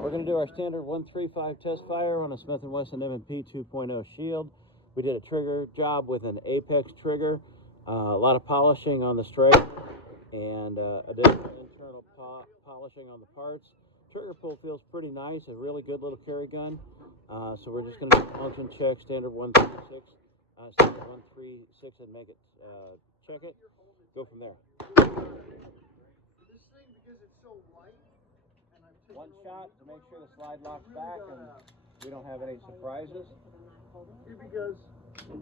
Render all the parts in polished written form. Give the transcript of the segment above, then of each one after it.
Alright, we're going to do our standard 135 test fire on a Smith Wesson M&P 2.0 shield. We did a trigger job with an Apex trigger, a lot of polishing on the strike, and additional internal polishing on the parts. Trigger pull feels pretty nice, a really good little carry gun. So we're just going to do function check, standard 136, standard 136, and make it, check it, go from there. This thing, because it's so light, and I've taken One shot to make sure the slide locks back and we don't have any surprises. because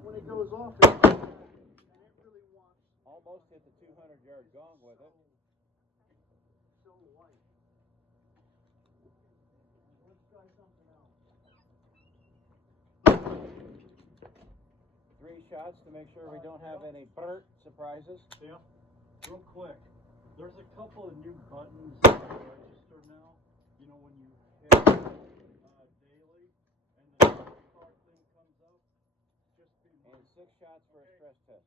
when it goes off, and it really wants. Almost hit the 200-yard gong with it. So light. Let's try something else. 3 shots to make sure we don't have any burnt surprises. Yeah, real quick. There's a couple of new buttons in the register now. You know, when you hit daily and the car thing comes up, just be And 6 shots for a stress test.